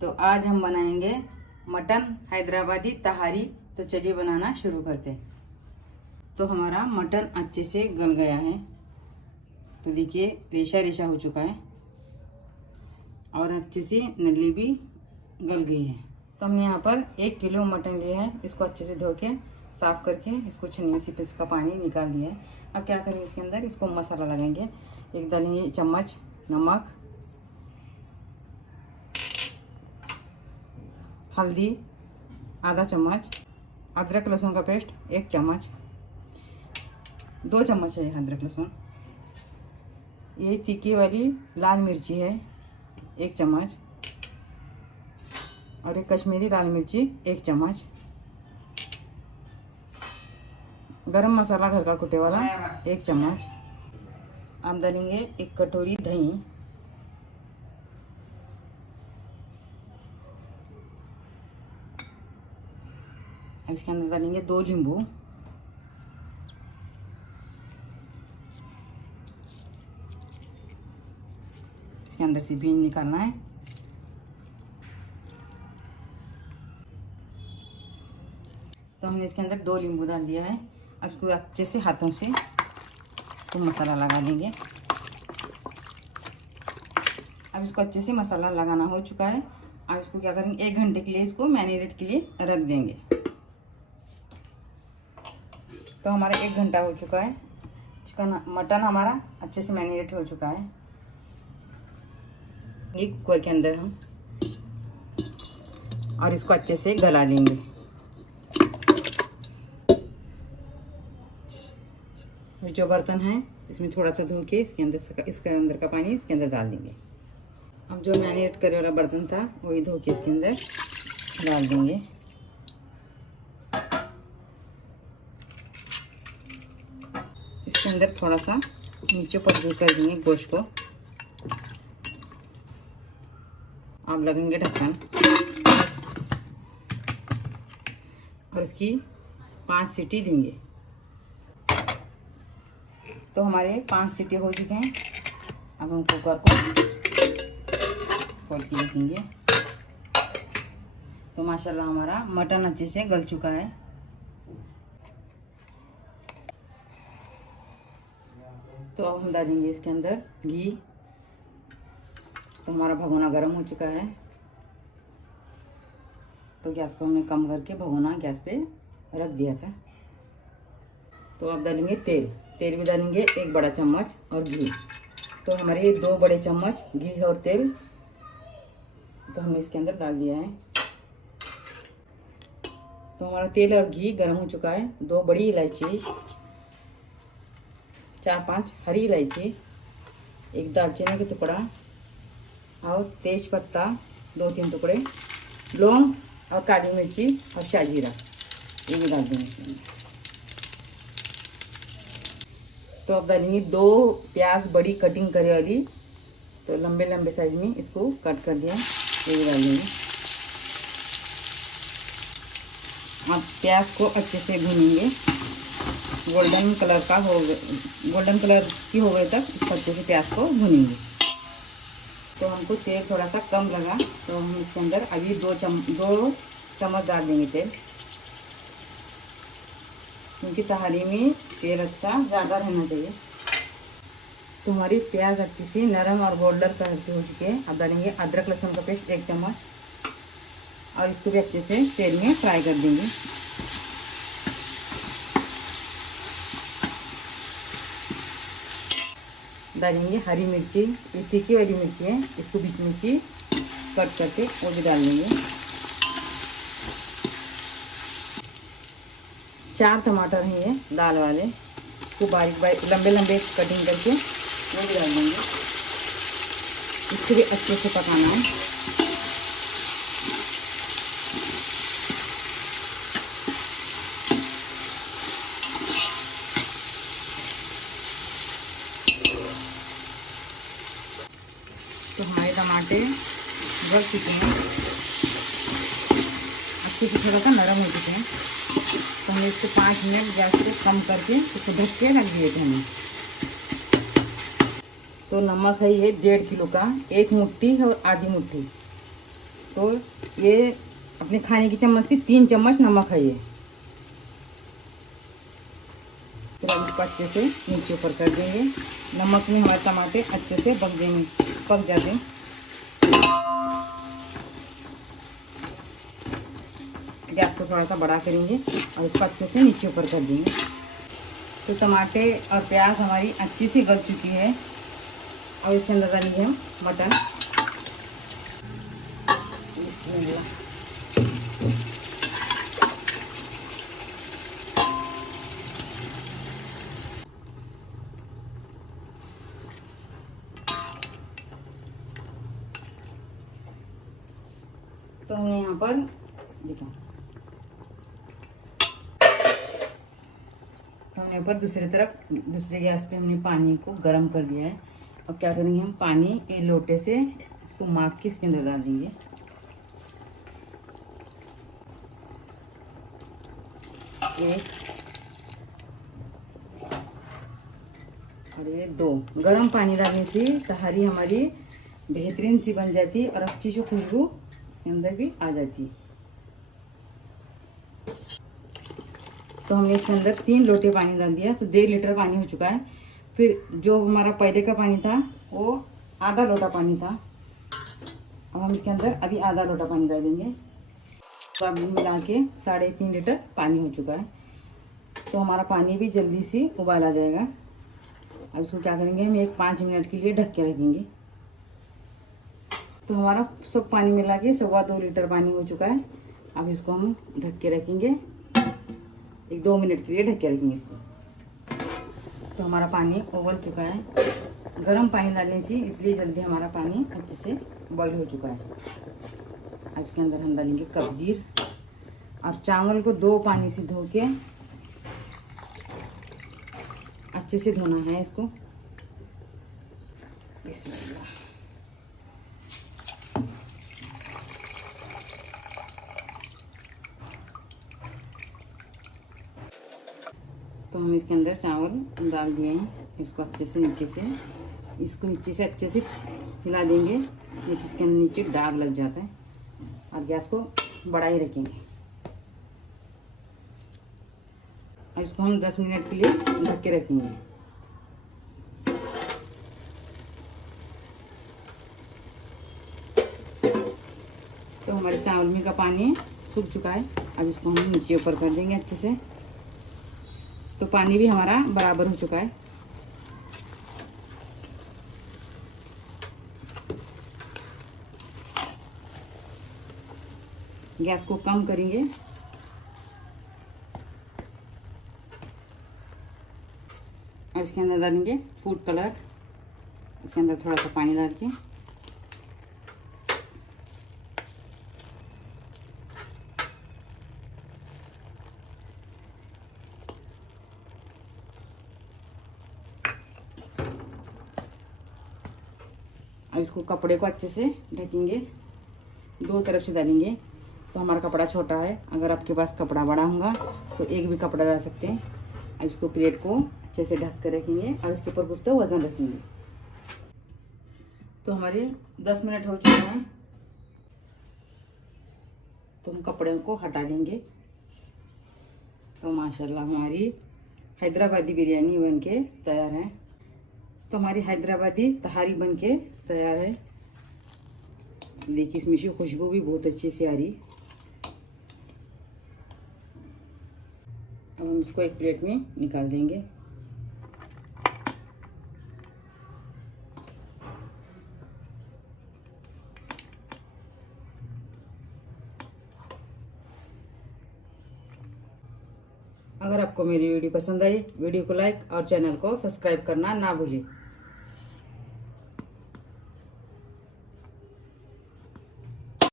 तो आज हम बनाएंगे मटन हैदराबादी तहारी। तो चलिए बनाना शुरू करते हैं। तो हमारा मटन अच्छे से गल गया है। तो देखिए रेशा रेशा हो चुका है और अच्छे से नली भी गल गई है। तो हमने यहाँ पर 1 किलो मटन लिया है। इसको अच्छे से धो के साफ करके इसको छन्नी से इसका पानी निकाल दिया है। अब क्या करेंगे, इसके अंदर इसको मसाला लगाएंगे। एक डालेंगे चम्मच नमक, हल्दी आधा चम्मच, अदरक लहसुन का पेस्ट 1 चम्मच, 2 चम्मच है अदरक लहसुन। ये तीखी वाली लाल मिर्ची है 1 चम्मच, और एक कश्मीरी लाल मिर्ची 1 चम्मच, गरम मसाला घर का कुटे वाला 1 चम्मच। अब डालेंगे 1 कटोरी दही, अब इसके अंदर डालेंगे 2 नींबू, इसके अंदर से बीज निकालना है। तो हमने इसके अंदर 2 नींबू डाल दिया है। अब इसको अच्छे से हाथों से तो मसाला लगा देंगे। अब इसको अच्छे से मसाला लगाना हो चुका है। अब इसको क्या करेंगे, 1 घंटे के लिए इसको मैरिनेट के लिए रख देंगे। तो हमारा 1 घंटा हो चुका है। चिकन मटन हमारा अच्छे से मैरिनेट हो चुका है। ये कुकर के अंदर हम और इसको अच्छे से गला लेंगे। जो बर्तन है इसमें थोड़ा सा धो के इसके अंदर का पानी इसके अंदर डाल देंगे। अब जो मैरिनेट करे वाला बर्तन था वही धो के इसके अंदर डाल देंगे। इसके अंदर थोड़ा सा नीचे ऊपर कर देंगे गोश्त को। अब लगेंगे ढक्कन और इसकी 5 सीटी देंगे। तो हमारे 5 सीटी हो चुके हैं। अब हम कुकर को खोल के देखेंगे। तो माशाल्लाह हमारा मटन अच्छे से गल चुका है। तो अब हम डालेंगे इसके अंदर घी। तो हमारा भगोना गर्म हो चुका है। तो गैस को हमने कम करके भगोना गैस पे रख दिया था। तो अब डालेंगे तेल भी डालेंगे 1 बड़ा चम्मच और घी। तो हमारे 2 बड़े चम्मच घी और तेल तो हमने इसके अंदर डाल दिया है। तो हमारा तेल और घी गर्म हो चुका है। 2 बड़ी इलायची, 4-5 हरी इलायची, 1 दालचीनी का टुकड़ा और तेज पत्ता 2-3 टुकड़े, लौंग और काली मिर्ची और शाहजीरा ये भी डाल देंगे इसमें। तो अब डालेंगे 2 प्याज बड़ी कटिंग करे वाली। तो लंबे लंबे साइज में इसको कट कर दिया, ये भी डाल देंगे। अब प्याज को अच्छे से भूनेंगे। गोल्डन कलर की हो गए तक इसको अच्छे से प्याज को भूनेंगे। तो हमको तेल थोड़ा सा कम लगा तो हम इसके अंदर अभी 2 चम्मच डाल देंगे तेल, क्योंकि तहारी में तेल अच्छा ज़्यादा रहना चाहिए। तो हमारी प्याज अच्छी सी नरम और गोल्डन कलर की हो चुकी है। अब डालेंगे अदरक लहसुन का पेस्ट 1 चम्मच और इसको भी अच्छे से तेल में फ्राई कर देंगे। डालेंगे हरी मिर्ची, ये तीखी वाली मिर्ची है, इसको बीच में से कट करके वो भी डाल देंगे। 4 टमाटर हैं ये लाल वाले, इसको बारीक लंबे लंबे कटिंग करके वो भी डाल देंगे। इसको भी अच्छे से पकाना है। तो हमारे टमाटर गल चुके हैं, अच्छे से थोड़ा सा नरम हो चुके हैं। तो हमने इसको 5 मिनट गैस को कम करके इसको ढक के रख दिए थे हमने। तो नमक है ये 1.5 किलो का, 1 मुट्ठी और आधी मुट्ठी। तो ये अपने खाने की चम्मच से 3 चम्मच नमक है ये। फिर हम इसको अच्छे से नीचे ऊपर कर देंगे। नमक में हमारे टमाटर अच्छे से पक जाते हैं। गैस को थोड़ा सा बड़ा करेंगे और इसको अच्छे से नीचे ऊपर कर देंगे। तो टमाटर और प्याज हमारी अच्छी सी गल चुकी है। और इसके अंदर डालेंगे हम मटन। बिस्मिल्लाह। तो हमने यहाँ पर देखा, तो हमने पर दूसरे गैस पे हमने पानी को गर्म कर दिया है। अब क्या करेंगे, हम पानी एक लोटे से इसको माप के इसके अंदर डाल देंगे। एक और ये 2। गर्म पानी डालने से तहारी हमारी बेहतरीन सी बन जाती है और अच्छी सी खुशबू इसके अंदर भी आ जाती है। तो हमने इसके अंदर 3 लोटे पानी डाल दिया, तो 1.5 लीटर पानी हो चुका है। फिर जो हमारा पहले का पानी था वो आधा लोटा पानी था। अब हम इसके अंदर अभी आधा लोटा पानी डालेंगे। तो अभी मिला के 3.5 लीटर पानी हो चुका है। तो हमारा पानी भी जल्दी से उबाल आ जाएगा। अब इसको क्या करेंगे, हम 5 मिनट के लिए ढक के रखेंगे। तो हमारा सब पानी मिला के 2.25 लीटर पानी हो चुका है। अब इसको हम ढक के रखेंगे, 2 मिनट के लिए ढक के रखेंगे इसको। तो हमारा पानी उबल चुका है। गर्म पानी डालने से इसलिए जल्दी हमारा पानी अच्छे से बॉईल हो चुका है। अब इसके अंदर हम डालेंगे कबगीर और चावल को 2 पानी से धो के अच्छे से धोना है इसको। बिस्मिल्लाह। तो हम इसके अंदर चावल डाल दिए हैं। इसको अच्छे से नीचे से अच्छे से हिला देंगे, नहीं इसके अंदर नीचे दाग लग जाता है। और गैस को बड़ा ही रखेंगे। अब इसको हम 10 मिनट के लिए ढक के रखेंगे। तो हमारे चावल में का पानी सूख चुका है। अब इसको हम नीचे ऊपर कर देंगे अच्छे से। तो पानी भी हमारा बराबर हो चुका है। गैस को कम करेंगे और इसके अंदर डालेंगे फूड कलर। इसके अंदर थोड़ा सा पानी डाल के अब इसको कपड़े को अच्छे से ढकेंगे। 2 तरफ से डालेंगे। तो हमारा कपड़ा छोटा है, अगर आपके पास कपड़ा बड़ा होगा तो एक भी कपड़ा डाल सकते हैं। अब इसको प्लेट को अच्छे से ढक कर रखेंगे और इसके ऊपर कुछ तो वजन रखेंगे। तो हमारे 10 मिनट हो चुके हैं। तो हम कपड़े को हटा देंगे। तो माशाल्लाह हमारी हैदराबादी बिरयानी बनके तैयार है। तो हमारी हैदराबादी तहारी बनके तैयार है। देखिए इसमें से खुशबू भी बहुत अच्छी से आ रही। अब हम इसको एक प्लेट में निकाल देंगे। अगर आपको मेरी वीडियो पसंद आई, वीडियो को लाइक और चैनल को सब्सक्राइब करना ना भूलें।